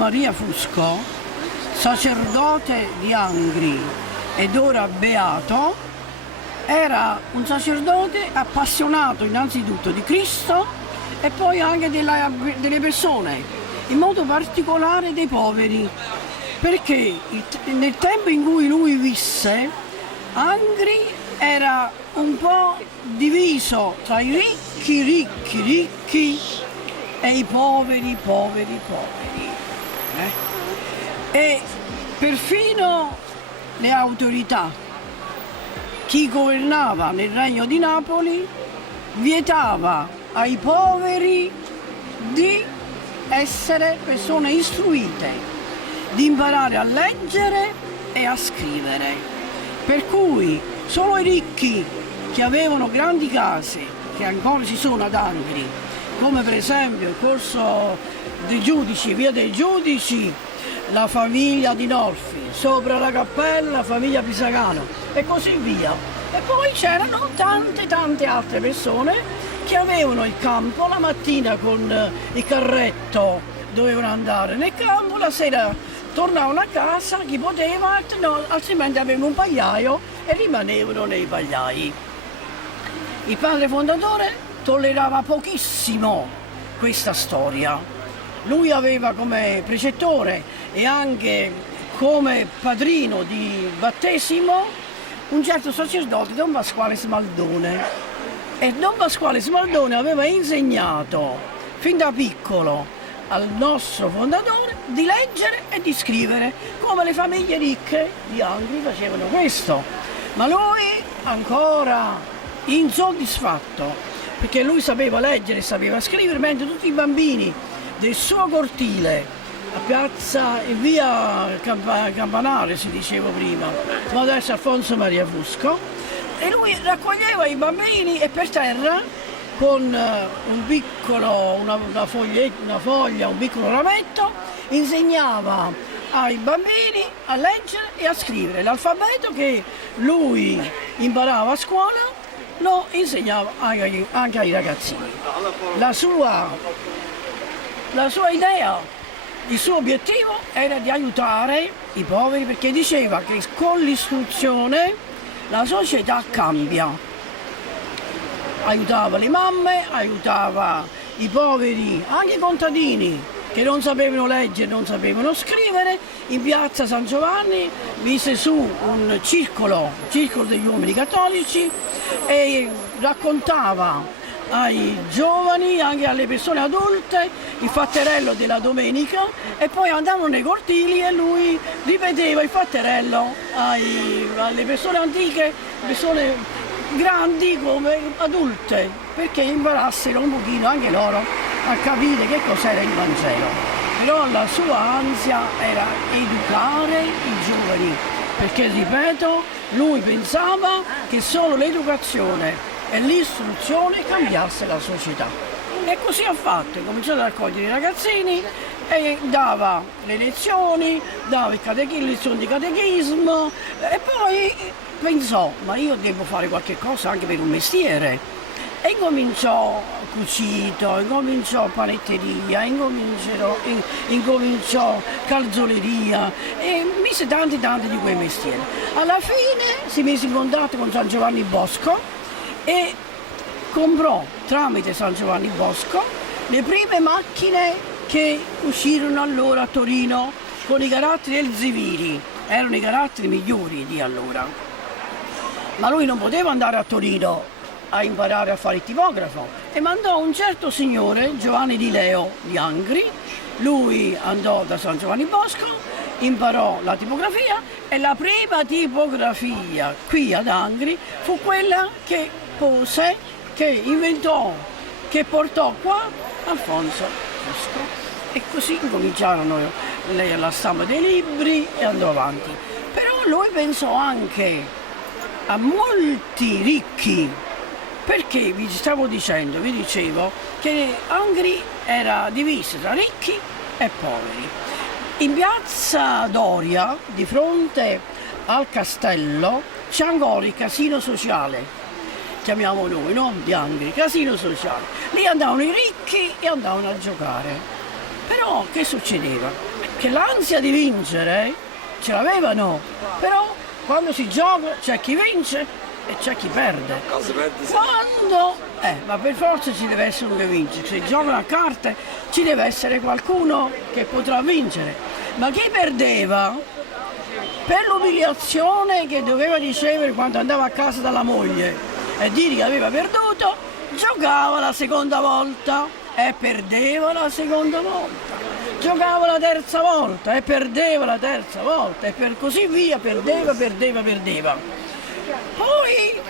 Maria Fusco, sacerdote di Angri ed ora beato, era un sacerdote appassionato innanzitutto di Cristo e poi anche delle persone, in modo particolare dei poveri, perché nel tempo in cui lui visse, Angri era un po' diviso tra i ricchi e i poveri. E perfino le autorità, chi governava nel regno di Napoli, vietava ai poveri di essere persone istruite, di imparare a leggere e a scrivere. Per cui solo i ricchi che avevano grandi case, che ancora ci sono ad Angri, come per esempio il Corso dei Giudici, Via dei Giudici, la famiglia di Norfi, sopra la cappella la famiglia Pisagano e così via. E poi c'erano tante altre persone che avevano il campo, la mattina con il carretto dovevano andare nel campo, la sera tornavano a casa, chi poteva, no, altrimenti avevano un pagliaio e rimanevano nei pagliai. Il padre fondatore tollerava pochissimo questa storia. Lui aveva come precettore e anche come padrino di battesimo un certo sacerdote, Don Pasquale Smaldone. E Don Pasquale Smaldone aveva insegnato fin da piccolo al nostro fondatore di leggere e di scrivere, come le famiglie ricche di Angri facevano questo. Ma lui ancora insoddisfatto, perché lui sapeva leggere e sapeva scrivere, mentre tutti i bambini del suo cortile, a piazza e via Campanale si diceva prima, ma adesso Alfonso Maria Fusco, e lui raccoglieva i bambini e per terra con una foglia, un piccolo rametto, insegnava ai bambini a leggere e a scrivere. L'alfabeto che lui imparava a scuola lo insegnava anche ai ragazzini. La sua idea, il suo obiettivo era di aiutare i poveri, perché diceva che con l'istruzione la società cambia. Aiutava le mamme, aiutava i poveri, anche i contadini che non sapevano leggere, non sapevano scrivere. In piazza San Giovanni mise su un circolo degli uomini cattolici e raccontava ai giovani, anche alle persone adulte, il fatterello della domenica, e poi andavano nei cortili e lui ripeteva il fatterello alle persone antiche, persone grandi come adulte, perché imparassero un pochino anche loro a capire che cos'era il Vangelo. Però la sua ansia era educare i giovani, perché, ripeto, lui pensava che solo l'educazione e l'istruzione cambiasse la società. E così ha fatto, ha cominciato a raccogliere i ragazzini e dava le lezioni, dava le lezioni di catechismo e poi pensò, ma io devo fare qualche cosa anche per un mestiere. E incominciò cucito, incominciò panetteria, incominciò calzoleria e mise tanti di quei mestieri. Alla fine si mise in contatto con San Giovanni Bosco e comprò tramite San Giovanni Bosco le prime macchine che uscirono allora a Torino con i caratteri elzeviri, erano i caratteri migliori di allora. Ma lui non poteva andare a Torino a imparare a fare il tipografo e mandò un certo signore, Giovanni di Leo di Angri. Lui andò da San Giovanni Bosco, imparò la tipografia e la prima tipografia qui ad Angri fu quella che pose, che inventò, che portò qua Alfonso Fusco. E così incominciarono la stampa dei libri e andò avanti. Però lui pensò anche a molti ricchi, perché vi dicevo che Angri era divisa tra ricchi e poveri. In piazza Doria, di fronte al castello, c'è ancora il casino sociale, chiamiamo noi, no? Di Angri, casino sociale. Lì andavano i ricchi e andavano a giocare. Però che succedeva? che l'ansia di vincere ce l'avevano, però quando si gioca c'è chi vince e c'è chi perde. Quando ma per forza ci deve essere uno che vince, se giocano a carte ci deve essere qualcuno che potrà vincere, ma chi perdeva per l'umiliazione che doveva ricevere quando andava a casa dalla moglie e dire che aveva perduto, giocava la seconda volta e perdeva la seconda volta, giocava la terza volta e perdeva la terza volta e per così via, perdeva. Poi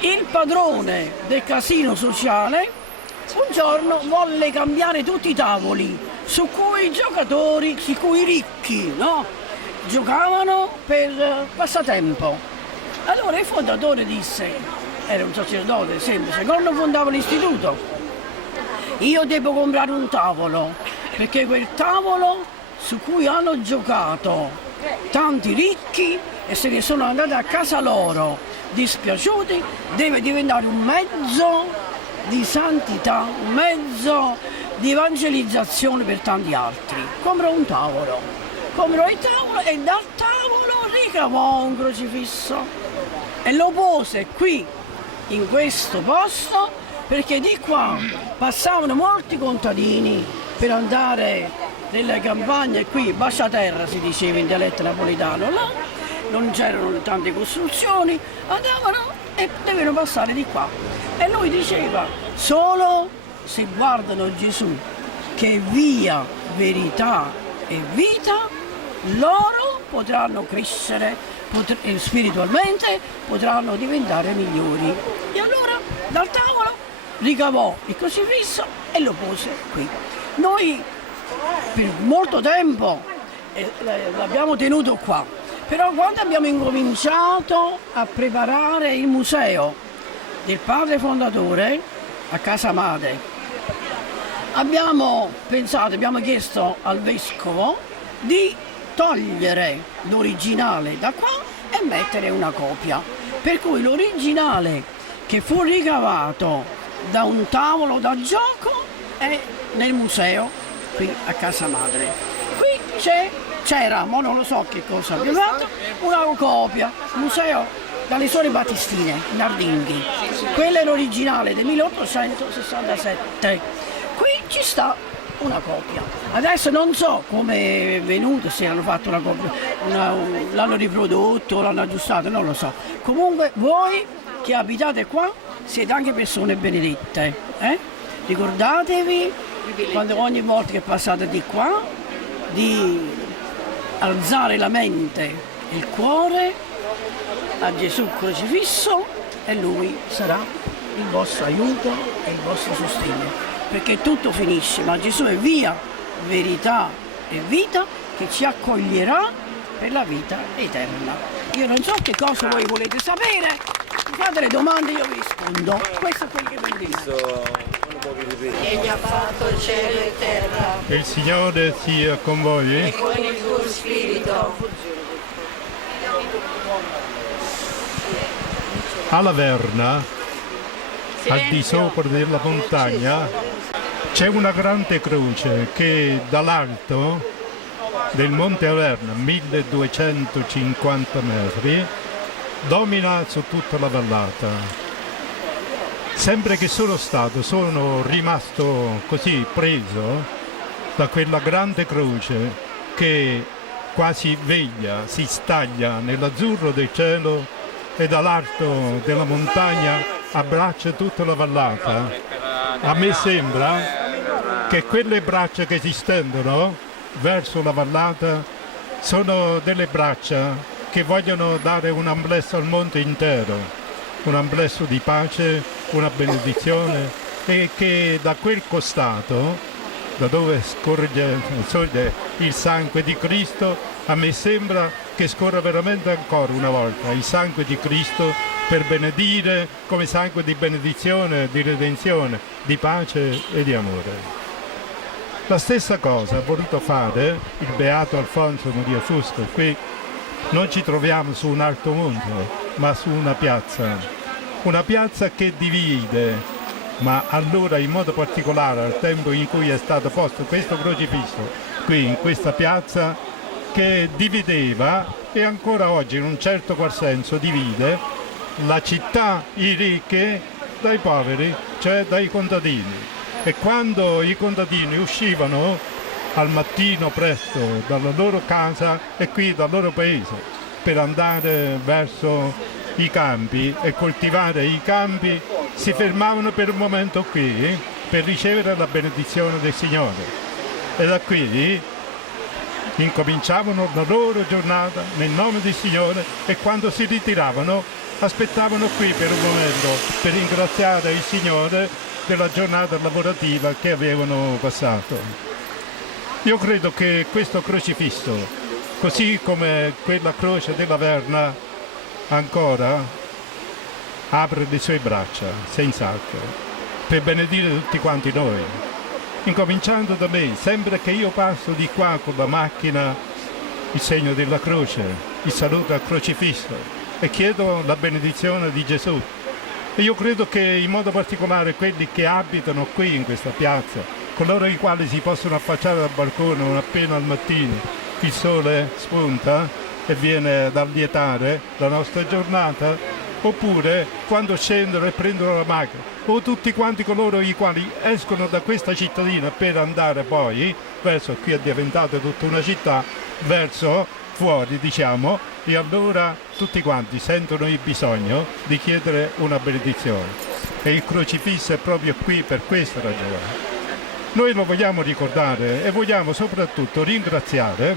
il padrone del casino sociale un giorno volle cambiare tutti i tavoli su cui i giocatori, su cui i ricchi, no, giocavano per passatempo. Allora il fondatore disse, era un sacerdote semplice, quando fondava l'istituto, io devo comprare un tavolo, perché quel tavolo su cui hanno giocato tanti ricchi e se ne sono andati a casa loro dispiaciuti, deve diventare un mezzo di santità, un mezzo di evangelizzazione per tanti altri. Comprò il tavolo e dal tavolo ricavò un crocifisso e lo pose qui, in questo posto, perché di qua passavano molti contadini per andare nelle campagne, qui Basciaterra si diceva in dialetto napoletano, là non c'erano tante costruzioni, andavano e dovevano passare di qua. E lui diceva, solo se guardano Gesù, che è via, verità e vita, loro potranno crescere spiritualmente, potranno diventare migliori. E allora dal tavolo ricavò il crocifisso e lo pose qui. Noi per molto tempo l'abbiamo tenuto qua, però quando abbiamo incominciato a preparare il museo del padre fondatore a Casa Madre, abbiamo chiesto al vescovo di togliere l'originale da qua e mettere una copia, per cui l'originale che fu ricavato da un tavolo da gioco è nel museo qui a Casa Madre. Qui c'era, ma non lo so che cosa abbiamo fatto, una copia, museo dalle suore Battistine, Nardinghi. Quella è l'originale del 1867. Qui ci sta una copia. Adesso non so come è venuto, se hanno fatto una copia, l'hanno riprodotto, l'hanno aggiustato, non lo so. Comunque voi che abitate qua siete anche persone benedette. Ricordatevi, quando ogni volta che passate di qua, di alzare la mente e il cuore a Gesù crocifisso e Lui sarà il vostro aiuto e il vostro sostegno, perché tutto finisce, ma Gesù è via, verità e vita che ci accoglierà per la vita eterna. Io non so che cosa voi volete sapere, fate le domande e io vi rispondo. Questo è quello che vi dico. Egli ha fatto il cielo e terra. Il Signore sia con voi. E con il tuo spirito. Alla Verna, al di sopra della montagna, c'è una grande croce che dall'alto del Monte Averna, 1250 metri, domina su tutta la vallata. Sempre che sono rimasto così preso da quella grande croce che quasi veglia, si staglia nell'azzurro del cielo e dall'alto della montagna abbraccia tutta la vallata. A me sembra che quelle braccia che si stendono verso la vallata sono delle braccia che vogliono dare un amplesso al mondo intero, un amplesso di pace, una benedizione, e che da quel costato, da dove sorge il sangue di Cristo, a me sembra che scorra veramente ancora una volta il sangue di Cristo per benedire come sangue di benedizione, di redenzione, di pace e di amore. La stessa cosa ha voluto fare il beato Alfonso Maria Fusco. Qui non ci troviamo su un alto monte, ma su una piazza che divide, ma allora in modo particolare al tempo in cui è stato posto questo crocifisso qui in questa piazza che divideva e ancora oggi in un certo qual senso divide la città, i ricchi dai poveri, cioè dai contadini. E quando i contadini uscivano al mattino presto dalla loro casa e qui dal loro paese per andare verso i campi e coltivare i campi, si fermavano per un momento qui per ricevere la benedizione del Signore. E da qui incominciavano la loro giornata nel nome del Signore e quando si ritiravano aspettavano qui per un momento per ringraziare il Signore della giornata lavorativa che avevano passato. Io credo che questo crocifisso, così come quella croce della Verna, ancora apre le sue braccia, senz'altro, per benedire tutti quanti noi. Incominciando da me, sempre che io passo di qua con la macchina, il segno della croce, il saluto al crocifisso e chiedo la benedizione di Gesù. E io credo che in modo particolare quelli che abitano qui in questa piazza, coloro i quali si possono affacciare dal balcone non appena al mattino il sole spunta e viene ad allietare la nostra giornata, oppure quando scendono e prendono la macchina, o tutti quanti coloro i quali escono da questa cittadina per andare poi verso, qui è diventata tutta una città, verso fuori diciamo, e allora tutti quanti sentono il bisogno di chiedere una benedizione. E il crocifisso è proprio qui per questa ragione. Noi lo vogliamo ricordare e vogliamo soprattutto ringraziare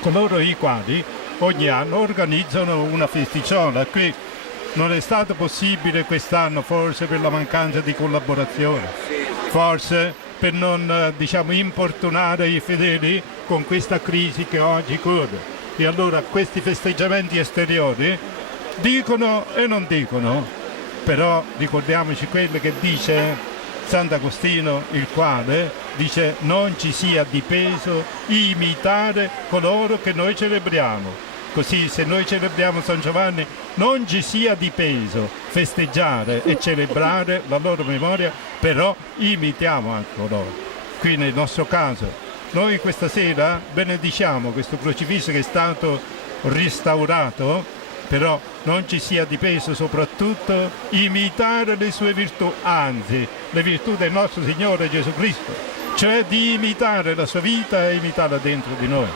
coloro i quali ogni anno organizzano una festicciola. Qui non è stato possibile quest'anno forse per la mancanza di collaborazione, forse per non importunare i fedeli con questa crisi che oggi corre. E allora questi festeggiamenti esteriori dicono e non dicono, però ricordiamoci quello che dice Sant'Agostino, il quale dice non ci sia di peso imitare coloro che noi celebriamo. Così se noi celebriamo San Giovanni non ci sia di peso festeggiare e celebrare la loro memoria, però imitiamo anche loro. Qui nel nostro caso noi questa sera benediciamo questo crocifisso che è stato restaurato, però non ci sia di peso soprattutto imitare le sue virtù, anzi le virtù del nostro Signore Gesù Cristo, cioè di imitare la sua vita e imitarla dentro di noi.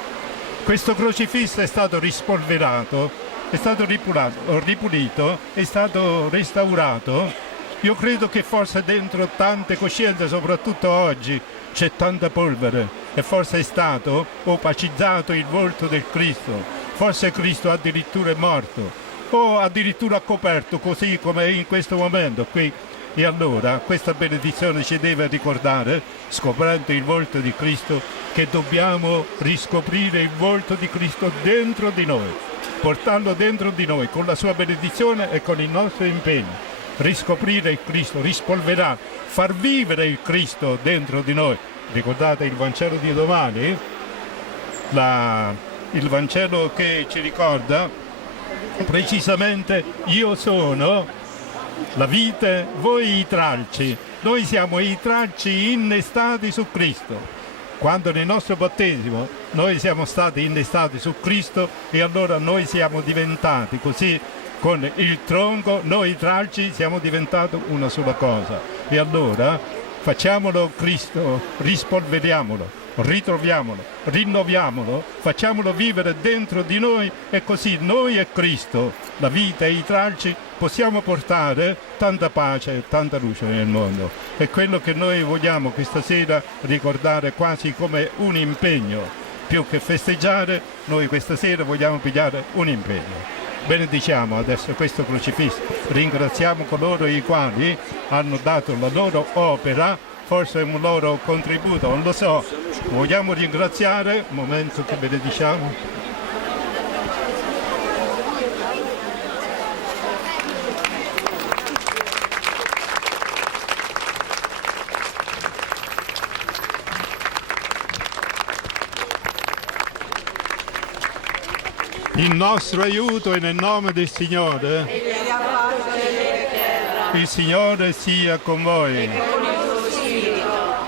Questo crocifisso è stato rispolverato, è stato ripulito, è stato restaurato. Io credo che forse dentro tante coscienze, soprattutto oggi, c'è tanta polvere e forse è stato opacizzato il volto del Cristo, forse Cristo addirittura è morto o addirittura coperto così come è in questo momento qui. E allora questa benedizione ci deve ricordare, scoprendo il volto di Cristo, che dobbiamo riscoprire il volto di Cristo dentro di noi, portarlo dentro di noi con la sua benedizione e con il nostro impegno. Riscoprire il Cristo, rispolverare, far vivere il Cristo dentro di noi. Ricordate il Vangelo di domani? Il Vangelo che ci ricorda precisamente io sono la vite, voi i tralci. Noi siamo i tralci innestati su Cristo. Quando nel nostro battesimo noi siamo stati innestati su Cristo e allora noi siamo diventati così con il tronco, noi tralci siamo diventati una sola cosa. E allora facciamolo Cristo, rispolveriamolo, ritroviamolo, rinnoviamolo, facciamolo vivere dentro di noi e così noi e Cristo, la vita e i tralci, possiamo portare tanta pace e tanta luce nel mondo. È quello che noi vogliamo questa sera ricordare quasi come un impegno. Più che festeggiare, noi questa sera vogliamo pigliare un impegno. Benediciamo adesso questo crocifisso, ringraziamo coloro i quali hanno dato la loro opera, forse un loro contributo, non lo so. Vogliamo ringraziare, un momento che benediciamo. Il nostro aiuto è nel nome del Signore. Il Signore sia con voi.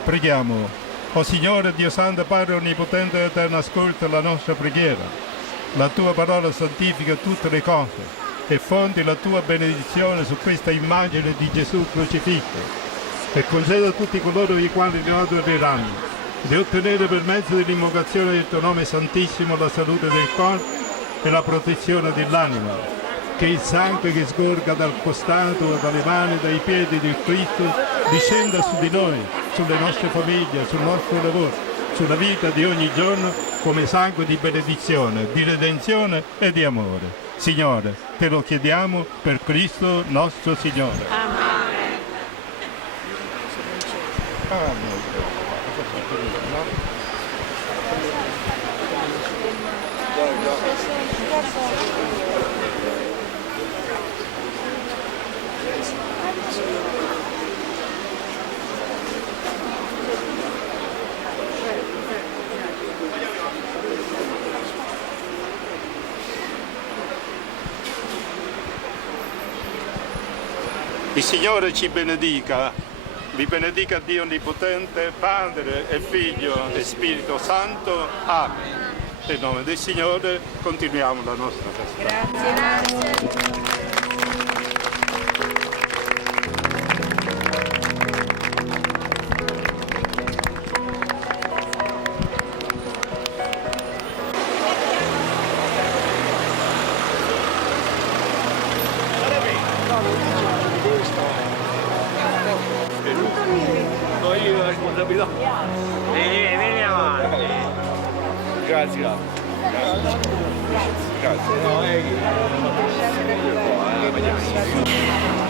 Preghiamo. O Signore Dio Santo, Padre Onnipotente e Eterno, ascolta la nostra preghiera. La tua parola santifica tutte le cose e fondi la tua benedizione su questa immagine di Gesù crocifisso e conceda a tutti coloro i quali lo adoreranno di ottenere per mezzo dell'invocazione del tuo nome santissimo la salute del corpo e la protezione dell'anima. Che il sangue che sgorga dal costato, dalle mani, dai piedi del Cristo discenda su di noi, sulle nostre famiglie, sul nostro lavoro, sulla vita di ogni giorno come sangue di benedizione, di redenzione e di amore. Signore, te lo chiediamo per Cristo nostro Signore. Amen. Il Signore ci benedica, vi benedica Dio Onnipotente, Padre e Figlio e Spirito Santo. Amen. Nel nome del Signore continuiamo la nostra festa. Grazie. Vieni avanti. Grazie. Grazie. No,